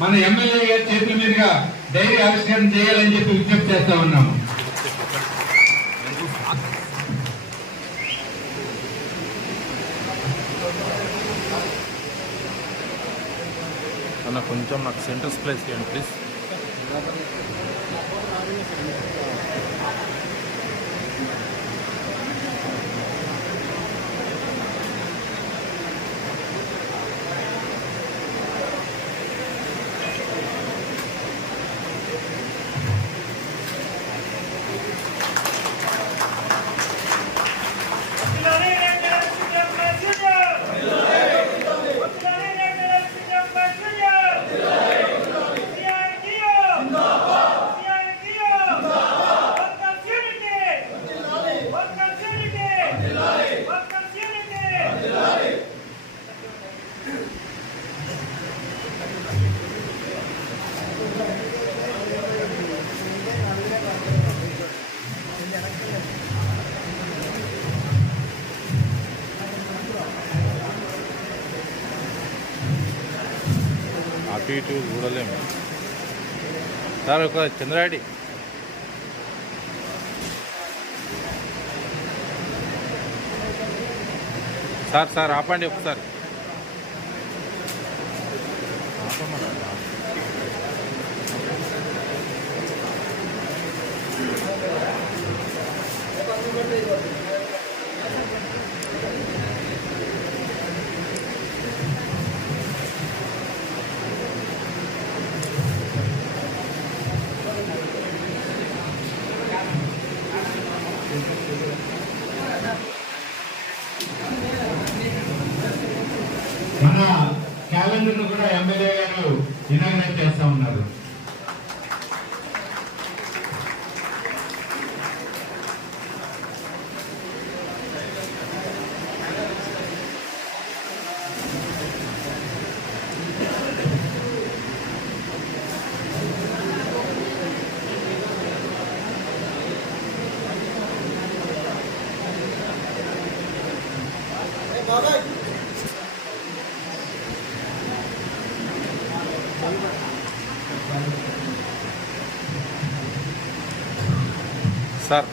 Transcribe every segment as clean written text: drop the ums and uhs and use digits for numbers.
మన ఎమ్మెల్యే గారి చేతుల మీదుగా డైరీ ఆవిష్కరణ చేయాలని చెప్పి విజ్ఞప్తి చేస్తా ఉన్నాము. అన్న కొంచెం నాకు సెంటర్స్ ప్లేస్ చేయండి ప్లీజ్. అటు ఇటు చూడలేము సార్. ఒక చంద్రాడి సార్ ఆపండి ఒకసారి. మన క్యాలెండర్ ను కూడా ఎమ్మెల్యే గారు ఇనాగ్రేట్ చేస్తా ఉన్నారు. సార్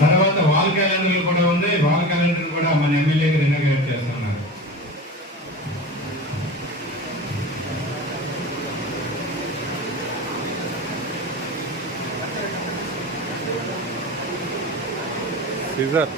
తర్వాత వాల్ క్యాలెండర్ కూడా ఉంది. వాల్ క్యాలెండర్ కూడా మన ఎమ్మెల్యే గారు ఇనాగ్రేట్ చేస్తున్నారు. సీజర్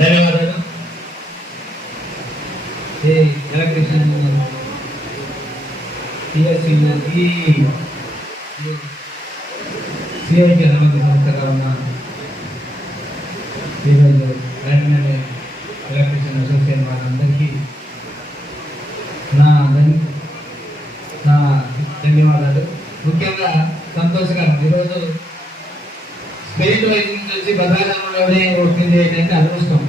ధన్యవాదాలు. ఎలక్ట్రిషియన్ సిఐటి అనుబంధ సంస్థగా ఉన్న ఈరోజు ఎలక్ట్రిషియన్ అసోసియేషన్ వాళ్ళందరికీ నా భద్రాచలంలోనే వచ్చింది ఏంటంటే అదృష్టం.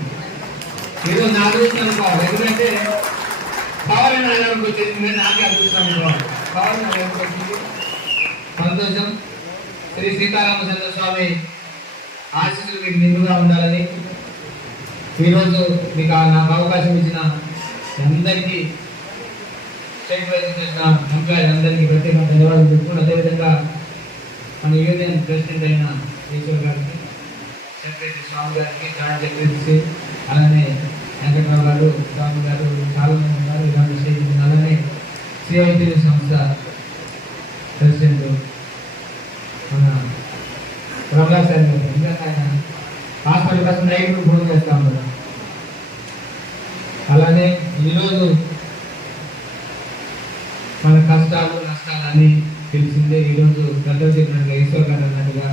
ఈరోజు నా అదృష్టం అనుకోవాలి, ఎందుకంటే పవర్ నాయనకు వచ్చింది, నాకే అదృష్టం అనుకోవాలి. పవర్ నాయనకు వచ్చింది, సంతోషం. శ్రీ సీతారామచంద్ర స్వామి ఆశీస్సులు మీకు నిండుగా ఉండాలని ఈరోజు మీకు నాకు అవకాశం ఇచ్చిన అందరికీ, స్టేట్ వైజ్ చేసిన ఎంప్లాయీస్ అందరికీ ప్రత్యేకంగా ధన్యవాదాలు చెప్పుకుంటూ, అదేవిధంగా మన యూనియన్ ప్రెసిడెంట్ అయిన ఈశ్వర్ గారికి, సెక్రటరీ స్వామి గారికి, జాయింట్ సెక్రటరీ, అలానే వెంకటరావు గారు, స్వామి గారు, చాలా మంది ఉన్నారు ఇలాంటి స్టేజ్. అలానే సిఐటి సంస్థ ప్రెసిడెంట్ మన రమలాస్ సార్ గారు, ఎందుకంటే ఆయన హాస్పిటల్ కోసం నైట్ ఫోన్ చేస్తా ఉన్నారు. అలానే ఈరోజు మన కష్టాలు నష్టాలు అని తెలిసిందే. ఈరోజు పెద్దలు చెప్పినట్టుగా, ఈశ్వర్ గారు అన్నట్టుగా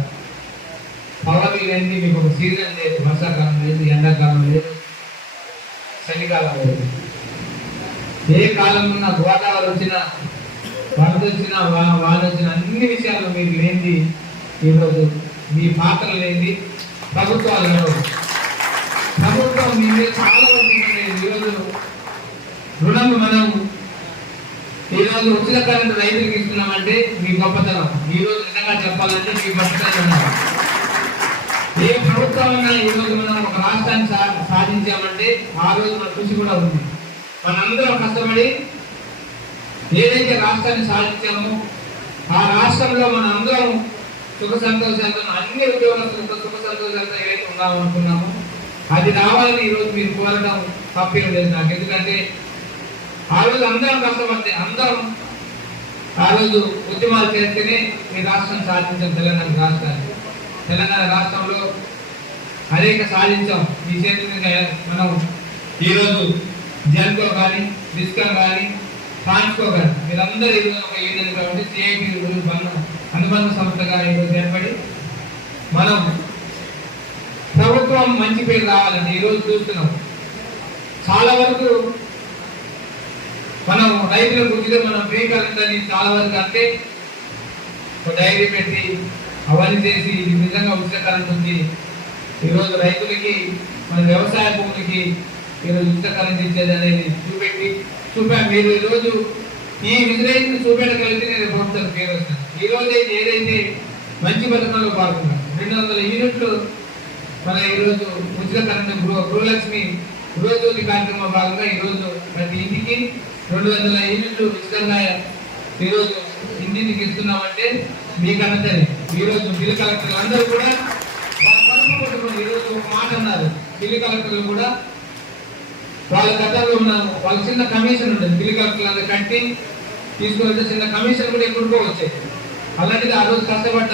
పవర్ లేని మీకు ఒక సీజన్ లేదు, వర్షాకాలం లేదు, ఎండాకాలం లేదు, చలికాలం లేదు. ఏ కాలం ఉన్న గోదావరి వచ్చినా, వరద వచ్చినా, వాన వచ్చిన అన్ని విషయాల్లో మీరు లేనిది ఈరోజు మీ పాత్ర లేనిది ప్రభుత్వాలు లేవు. ప్రభుత్వం మీ మీద చాలా వరకు ఈరోజు రుణము మనం ఈరోజు ఉచిత కరెంటు రైతులకు ఇస్తున్నామంటే మీ గొప్పతనం. ఈరోజు నిజంగా చెప్పాలంటే మీ గొప్పతనం. ఏ ప్రభుత్వం ఉన్నా ఈరోజు మనం ఒక రాష్ట్రాన్ని సాధించామంటే ఆ రోజు మన కృషి కూడా ఉంది. మనందరం కష్టపడి ఏదైతే రాష్ట్రాన్ని సాధించామో ఆ రాష్ట్రంలో మన అందరం సుఖ సంతోషాలతో, అన్ని ఉద్యోగస్తులతో సుఖ సంతోషాలతో ఏదైతే ఉన్నామనుకున్నామో అది రావాలని ఈరోజు మీరు కోరడం తప్పేం లేదు నాకు. ఎందుకంటే ఆ రోజు అందరం కష్టపడితే, అందరం ఆ రోజు ఉద్యమాలు చేస్తేనే ఈ రాష్ట్రం సాధించాం. తెలంగాణ రాష్ట్రంలో అనేక సాధించాం. ఈ చేతులుగా మనం ఈరోజు జెన్కో కానీ, డిస్కమ్ కానీ, ట్రాన్స్కో కానీ మీరందరూ ఈరోజు ఒక యూనియన్ కాబట్టి సిఐటి అనుబంధ సంస్థగా ఈరోజు ఏర్పడి మనం ప్రభుత్వం మంచి పేరు రావాలని ఈరోజు చూస్తున్నాం. చాలా వరకు మనం రైతుల గురించి మనం ప్రియకరిందని చాలా వరకు అంటే డైరీ పెట్టి అవన్నీ చేసి నిజంగా ఉచిత కరెంట్ ఉంది. ఈరోజు రైతులకి, మన వ్యవసాయ భూములకి ఈరోజు ఉచిత కరెంట్ ఇచ్చేది అనేది చూపాం. మీరు ఈరోజు ఈ విజులైజ్ని చూపెట్టగలిగితే నేను ప్రభుత్వం పేరు వస్తాను. ఈరోజు ఏదైతే మంచి పథకంలో పాల్గొన్నాం, 200 యూనిట్లు మన ఈరోజు ఉచిత కరెంట్ గృహలక్ష్మి గృహజ్యోతి కార్యక్రమం భాగంగా ఈరోజు ప్రతి ఇంటికి 200 యూనిట్లు ఉచితంగా ఈరోజు ఇంటికి ఇస్తున్నామంటే మీకు అన్నదని. ఈరోజు బిల్లు కలెక్టర్లు అందరూ కూడా ఈరోజు ఒక మాట అన్నారు. బిల్లు కలెక్టర్లు కూడా వాళ్ళ గతంలో ఉన్న వాళ్ళ చిన్న కమిషన్ ఉండేది. బిల్లు కలెక్టర్లు అందరూ కట్టి తీసుకుని చిన్న కమిషన్ కూడా ఎక్కడికో వచ్చాయి. అలాంటిది ఆ రోజు కష్టపడ్డ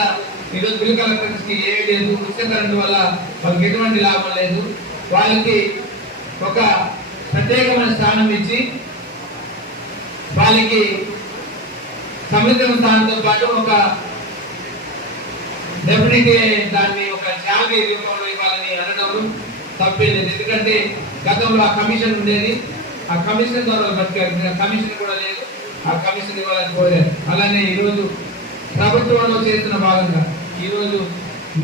ఈరోజు బిల్లు కలెక్టర్స్కి ఏమీ లేదు, ఉచిత కరెంటు వల్ల వాళ్ళకి ఎటువంటి లాభం లేదు. వాళ్ళకి ఒక ప్రత్యేకమైన స్థానం ఇచ్చి వాళ్ళకి సముద్రం స్థానంతో పాటు ఒక డెప్యూటీ దాన్ని ఒక శాలరీ రూపంలో ఇవ్వాలని అనడం తప్పేది. ఎందుకంటే గతంలో ఆ కమిషన్ ఉండేది, ఆ కమిషన్ ద్వారా బతికారు. కమిషన్ కూడా లేదు, ఆ కమిషన్ ఇవ్వాలని కోరారు. అలానే ఈరోజు ప్రభుత్వంలో చేస్తున్న భాగంగా ఈరోజు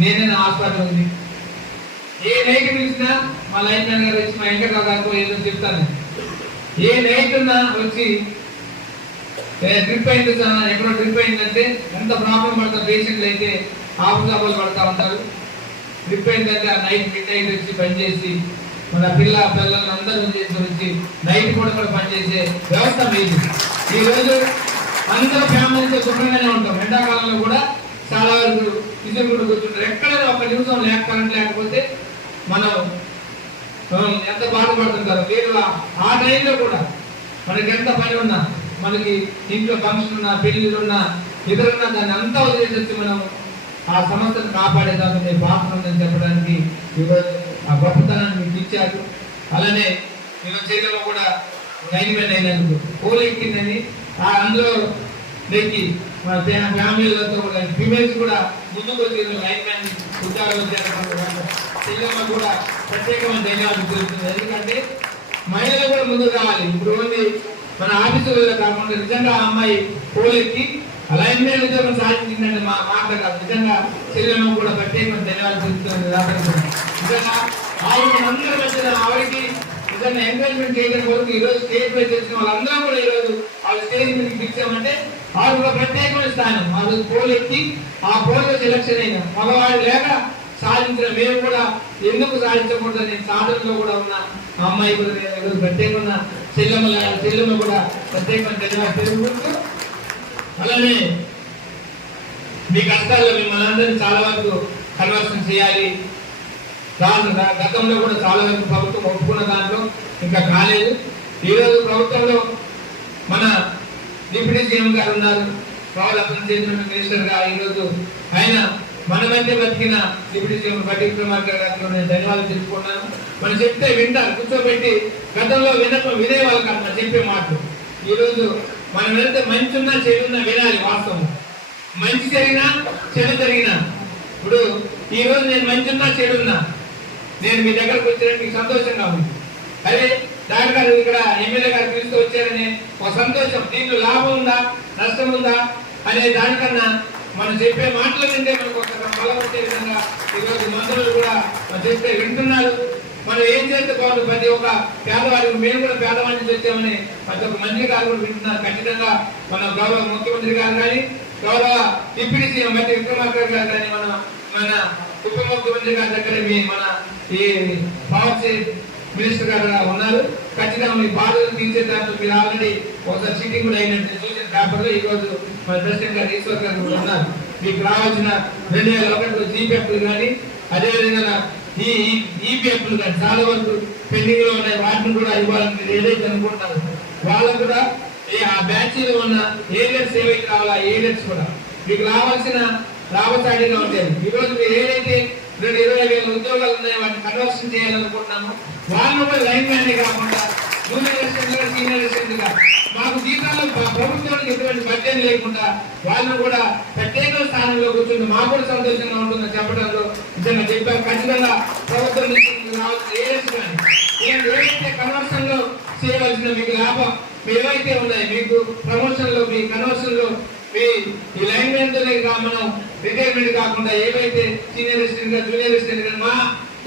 నేనే హాస్పిటల్ ఉంది. ఏ నైట్ పిలిచినా మా లైన్ మ్యాన్ గారు వచ్చి మా వెంకటరావు గారితో ఏదో చెప్తాను. ఏ నైట్ ఉన్నా వచ్చి డ్రిప్ అయింది సార్, ఎక్కడో డ్రిప్ అయిందంటే ఎంత ప్రాబ్లం పడతారు పేషెంట్లు అయితే ఆపుజాబాలు పడతా ఉంటారు. డ్రిప్ అయిందంటే ఆ నైట్ మిడ్ వచ్చి పనిచేసి మన పిల్లలను అందరూ చేసుకొని వచ్చి నైట్ కూడా పనిచేసే వ్యవస్థ లేదు. ఈరోజు అందరూ ఫ్యామిలీతో శుభ్రంగానే ఉంటాం. ఎండాకాలంలో కూడా చాలా వరకు ఇద్దరు కూడా కూర్చుంటారు. ఎక్కడైనా ఒక నిమిషం కరెంట్ లేకపోతే మనం ఎంత బాధపడుతుంటారు. మీరు ఆ టైంలో కూడా మనకి ఎంత పని ఉన్నా, మనకి ఇంట్లో ఫంక్షన్ ఉన్నా, పెళ్లిళ్ళు ఉన్నా, ఎదురున్నా దాన్ని అంతా వదిలేసి వచ్చి మనం ఆ సంస్థను కాపాడేదాన్ని పాత్ర ఉందని చెప్పడానికి ఈరోజు ఆ గొప్పతనాన్ని మీకు ఇచ్చారు. అలానే ఈరోజు చేయడంలో కూడా లైన్మెన్ అయినందుకు పోల్ ఎక్కిందని అందులో నెక్కి మన ఫ్యామిలీలతో కూడా ఫిమేల్స్ కూడా ముందుకు వచ్చి లైన్మెన్ ఉద్యోగాలు చేయడంలో కూడా ప్రత్యేకమైన ధన్యవాదాలు తెలుస్తుంది. ఎందుకంటే మహిళలు కూడా ముందుకు రావాలి. ఇప్పుడు ఓన్లీ మన ఆఫీసులలో కాకుండా నిజంగా ఆ అమ్మాయి పోల్ ఎక్కి అలైన్మెంట్ ఉద్యోగం సాధించిందంటే మా మాట కాదు, నిజంగా చెల్లెమ్మ కూడా ప్రత్యేకమైన ధన్యవాదాలు తెలుపుతుంది. నిజంగా ఆవిడ అందరి మధ్య ఆవిడకి నిజంగా ఎంకరేజ్మెంట్ చేయడం కొరకు ఈరోజు స్టేట్ పై చేసిన వాళ్ళందరూ కూడా ఈరోజు ఆవిడ స్టేజ్ మీద పిలిచామంటే ఆవిడ ఒక ప్రత్యేకమైన స్థానం. ఆ రోజు పోల్ ఎత్తి ఆ పోల్లో సెలక్షన్ అయిన మగవాడు లేక సాధించిన మేము కూడా ఎందుకు సాధించకూడదు నేను సాధనలో కూడా ఉన్న ఆ అమ్మాయి కూడా ఈరోజు ప్రత్యేకమైన చెల్లెమ్మ కూడా ప్రత్యేకమైన ధన్యవాదాలు తెలుపుకుంటూ, అలానే మీ కష్టాల్లో మిమ్మల్ని అందరినీ చాలా వరకు కన్వర్షన్ చేయాలి. గతంలో కూడా చాలా వరకు ప్రభుత్వం ఒప్పుకున్న దాంట్లో ఇంకా కాలేదు. ఈరోజు ప్రభుత్వంలో మన డిప్యూటీ సీఎం గారు ఉన్నారు, పవర్ అప్లికేషన్ మినిస్టర్ గారు. ఈరోజు ఆయన మన మధ్య బతికిన డిప్యూటీ సీఎం బట్టి విక్రమార్క గారితో నేను ధన్యవాదాలు తెలుసుకున్నాను. మనం చెప్తే వింటారు, కూర్చోబెట్టి గతంలో వినేవాళ్ళు కాదు మనం చెప్పే మాటలు. ఈరోజు మనం వెళ్తే మంచి ఉన్నా చెడున్నా వినాలి. వాస్తవం మంచి జరిగినా చెడు జరిగినా, ఇప్పుడు ఈ రోజు నేను మంచి ఉన్నా చెడున్నా నేను మీ దగ్గరకు వచ్చానని మీకు సంతోషంగా ఉంది. అదే డాక్టర్ గారు ఇక్కడ ఎమ్మెల్యే గారు పిలుస్తూ వచ్చారని ఒక సంతోషం. దీంట్లో లాభం ఉందా నష్టం ఉందా అనే దానికన్నా మనం చెప్పే మాటలు వింటే మనకు ఒక బలం వచ్చే విధంగా ఈరోజు మంత్రులు కూడా చెప్తే వింటున్నారు. మనం ఏం చేస్తే బాగుంటుంది, ప్రతి ఒక్క పేదవారికి మేము కూడా పేదవాడి నుంచి వచ్చామని ప్రతి ఒక్క మంత్రి గారు కూడా వింటున్నారు. ఖచ్చితంగా మన గౌరవ ముఖ్యమంత్రి గారు కానీ గౌరవ డిప్యూటీ సీఎం బట్టి విక్రమార్క గారు కానీ మన ఉప ముఖ్యమంత్రి గారి దగ్గర మన ఈ పవర్ మినిస్టర్ గారు ఉన్నారు. ఖచ్చితంగా మీ బాధలు తీర్చే దాంట్లో మీరు ఆల్రెడీ ఒకసారి సిట్టింగ్ కూడా అయినట్టు చూసిన పేపర్లో ఈ రోజు మన ప్రెసిడెంట్ గారు ఈశ్వర్ గారు కూడా ఉన్నారు. మీకు రావాల్సిన 2001 జీపీఎఫ్లు కానీ అదేవిధంగా ఈ ఈపీఎఫ్లు కానీ చాలా వరకు పెండింగ్ లో ఉన్నాయి. వాటిని కూడా ఇవ్వాలని మీరు ఏదైతే అనుకుంటున్నారు వాళ్ళకు కూడా ఆ బ్యాచ్లో ఉన్న ఏరియర్స్ ఏవైతే కావాలా ఏరియర్స్ కూడా మీకు రావాల్సిన లాభసాటిగా ఉంటాయి. ఈరోజు మీరు ఏదైతే 20,000 ఉద్యోగాలు ఉన్నాయో వాటిని కన్వర్షన్ చేయాలనుకుంటున్నాము. వాళ్ళను కూడా లైన్ మ్యానే కాకుండా జూనియర్ అసిస్టెంట్ గా సీనియర్ అసిస్టెంట్ గా మాకు జీతాలు ప్రభుత్వానికి ఎటువంటి బడ్జెట్ లేకుండా వాళ్ళను కూడా ప్రత్యేక స్థానంలో కూర్చుంది మాకు కూడా సంతోషంగా ఉంటుందని చెప్పడంలో నిజంగా చెప్పారు. ఖచ్చితంగా ప్రభుత్వం రావాల్సిన ఏదైతే కన్వర్షన్ లో చేయవలసిన మీకు లాభం ఏవైతే ఉన్నాయి, మీకు ప్రమోషన్ లో మీ కన్వర్షన్ లో మీ ఈ లైన్ మ్యాన్ మనం రిటైర్మెంట్ కాకుండా ఏవైతే సీనియర్ అసిస్టెంట్ గా జూనియర్ అసిస్టెంట్ గా మా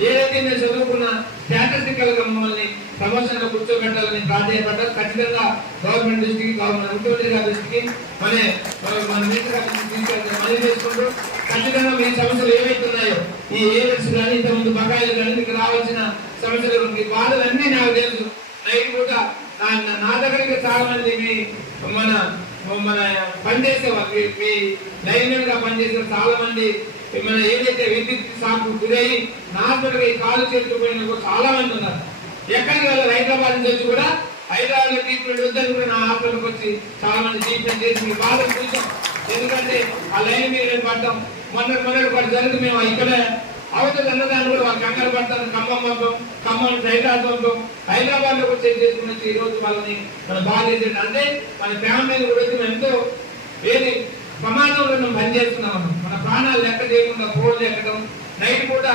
ఏదైతే మేము చదువుకున్న స్టాటిస్టికల్ గా మమ్మల్ని ప్రమోషన్ లో కూర్చోబెట్టాలని ప్రాధాన్యపడ్డారు. ఖచ్చితంగా గవర్నమెంట్ దృష్టికి ముఖ్యమంత్రి గారి దృష్టికి మన మినిస్టర్ గారి దృష్టికి మనీ చేసుకుంటూ ఖచ్చితంగా మీ సమస్యలు ఏవైతే ఉన్నాయో ఈ ఏజెంట్స్ కానీ ఇంతకుముందు బకాయిలు కానీ మీకు రావాల్సిన సమస్యలు మీ బాధలన్నీ నాకు తెలుసు. నైట్ పూట నా దగ్గరికి చాలా మంది మన పనిచేసే వాళ్ళు మీ లైన్ గా పనిచేసిన చాలా మంది మన ఏదైతే విద్యుత్ షాకు గురయ్యి హాస్పిటల్కి కాలు చేరుకుపోయిన చాలా మంది ఉన్నారు. ఎక్కడికి వెళ్ళాలి హైదరాబాద్ నుంచి వచ్చి కూడా హైదరాబాద్ లో ట్రీట్మెంట్ వద్దని కూడా నా హాస్పిటల్కి వచ్చి చాలా మంది ట్రీట్మెంట్ చేసి మీ బాధలు చూసాం. ఎందుకంటే ఆ లైన్ మీద పడ్డాం మొన్నటి పడి జరిగి మేము ఇక్కడ అవతల అన్నదాన్ని కూడా వాళ్ళు కంగారు పడతాను. ఖమ్మం హైదరాబాద్ లో కూడా చేసుకుని వచ్చి ఈ రోజు వాళ్ళని మన బాగా చేసేది అంటే మన ఫ్యామిలీ కూడా ఎంతో ఏది ప్రమాదంలో మనం పనిచేస్తున్నాం. మన ప్రాణాలు లెక్క చేయకుండా పోల్ ఎక్కడం నైట్ పూట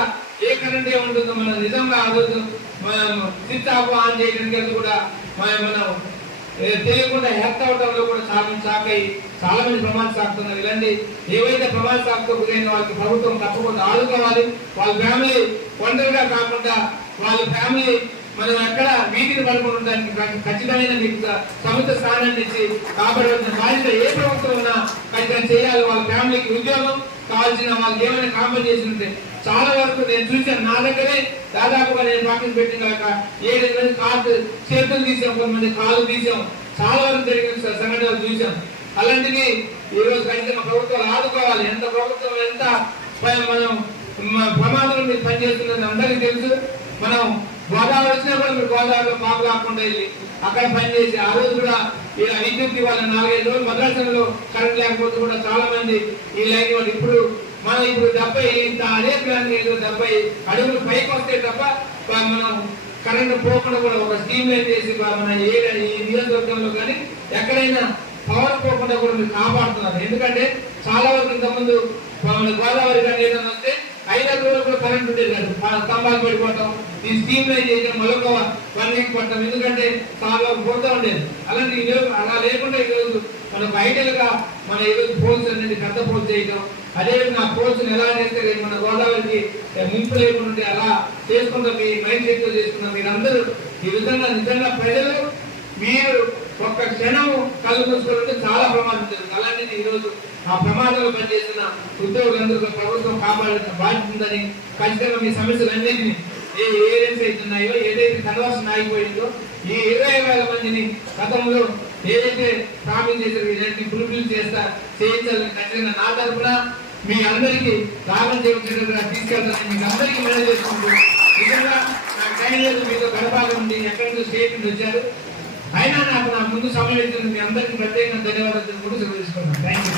ఏ కరెంట్ ఏముంటుందో మనం నిజంగా అవ్వదు. మనం స్విచ్ ఆఫ్ ఆన్ చేయడానికి కూడా మనం తెలియకుండా హెల్త్ అవడంలో కూడా షాక్ అయ్యి చాలా మంది ప్రమాదం సాగుతున్నారు. ఇలాంటి ఏవైతే ప్రమాద సాగుతో గురైన వాళ్ళకి ప్రభుత్వం తప్పకుండా ఆదుకోవాలి. వాళ్ళ ఫ్యామిలీ ఒంటరిగా కాకుండా వాళ్ళ ఫ్యామిలీ మనం ఎక్కడ వీధిని పడుకుంటానికి ఖచ్చితమైన మీకు సముద్ర స్థానాన్ని ఇచ్చి కాపాడవలసిన బాధ్యత ఏ ప్రభుత్వం ఉన్నా ఖచ్చితంగా చేయాలి. వాళ్ళ ఫ్యామిలీకి ఉద్యోగం కావాల్సిన వాళ్ళకి ఏమైనా కాంపెన్సేషన్ ఉంటే చాలా వరకు నేను చూశాను. నా దగ్గరే దాదాపుగా నేను పార్టీని పెట్టిన కాక 7 మంది కార్డు చేతులు తీసాం, కొంతమంది కాళ్ళు తీసాం. చాలా వరకు జరిగిన సంఘటనలు చూసాం. అలాంటివి ఈ రోజు ఖచ్చితంగా ప్రభుత్వాలు ఆదుకోవాలి. ఎంత ప్రభుత్వం ఎంత మనం ప్రమాదంలో మీరు పనిచేస్తుందని అందరికీ తెలుసు. మనం గోదావరి వచ్చినా కూడా మీరు గోదావరిలో మాకు కాకుండా వెళ్ళి అక్కడ పనిచేసి ఆ రోజు కూడా ఇలా విద్యుత్ ఇవ్వాలి. 4-5 రోజులు మద్రాసులో కరెంట్ లేకపోతే కూడా చాలా మంది ఈ లైన్ వాళ్ళు ఇప్పుడు 70 అదే ప్లాన్ 70 అడుగులు పైకి వస్తే తప్ప మనం కరెంట్ పోకుండా కూడా ఒక స్కీమ్ లైన్ చేసి మన ఈ నియోజకవర్గంలో కానీ ఎక్కడైనా పవర్ పోకుండా కూడా మీరు కాపాడుతున్నారు. ఎందుకంటే చాలా వరకు ఇంతకుముందు గోదావరి కానీ ఏదైనా వస్తే 5 రోజులు కూడా కరెంట్ ఉండేది కాదు. స్తంభాలు పడిపోవటం ఈ స్కీమ్ లైన్ చేయడం మరొక 1 వీక్ పడటం. ఎందుకంటే చాలా పోతూ ఉండేది. అలాంటి అలా లేకుండా ఈరోజు మనకు ఐడియల్ గా మన ఈరోజు పోల్స్ అనేది పెద్ద పోల్స్ చేయడం, అదేవిధంగా ఆ పోల్స్ ఎలా చేస్తే రేపు మన గోదావరికి ముంపు లేకుండా అలా చేసుకుంటాం. మీ మైండ్ సెట్ తో చేసుకున్నాం. మీరందరూ ఈ విధంగా నిజంగా ప్రజలు మీరు ఒక్క క్షణం కళ్ళు మూసుకోవాలంటే చాలా ప్రమాదం జరుగుతుంది. అలాంటిది ఈరోజు ఆ ప్రమాదంలో పనిచేస్తున్న ఉద్యోగులందరూ ప్రభుత్వం కాపాడాల్సిన బాధ్యత ఉందని ఖచ్చితంగా మీ సమస్యలన్నింటినీ ఏ ఏరియాస్ అవుతున్నాయో, ఏదైతే కన్వర్షన్ ఆగిపోయిందో, ఈ 20,000 మందిని గతంలో ఏదైతే ప్రామిస్ చేశారో ఇలాంటి ఫుల్ఫిల్ చేయించాలని ఖచ్చితంగా నా తరఫున మీ అందరికీ లాభం చేయించేటట్టుగా తీసుకెళ్తానని మీకు అందరికీ మేలు చేసుకుంటూ, నిజంగా నాకు టైం లేదు, మీతో గడపాలి ఉంది, ఎక్కడి నుంచో స్టేట్ నుంచి వచ్చారు, అయినా నాకు నా ముందు సమయం ఇచ్చిన మీ అందరికీ ప్రత్యేకంగా ధన్యవాదాలు కూడా సెలవు తీసుకున్నాను. Thank you.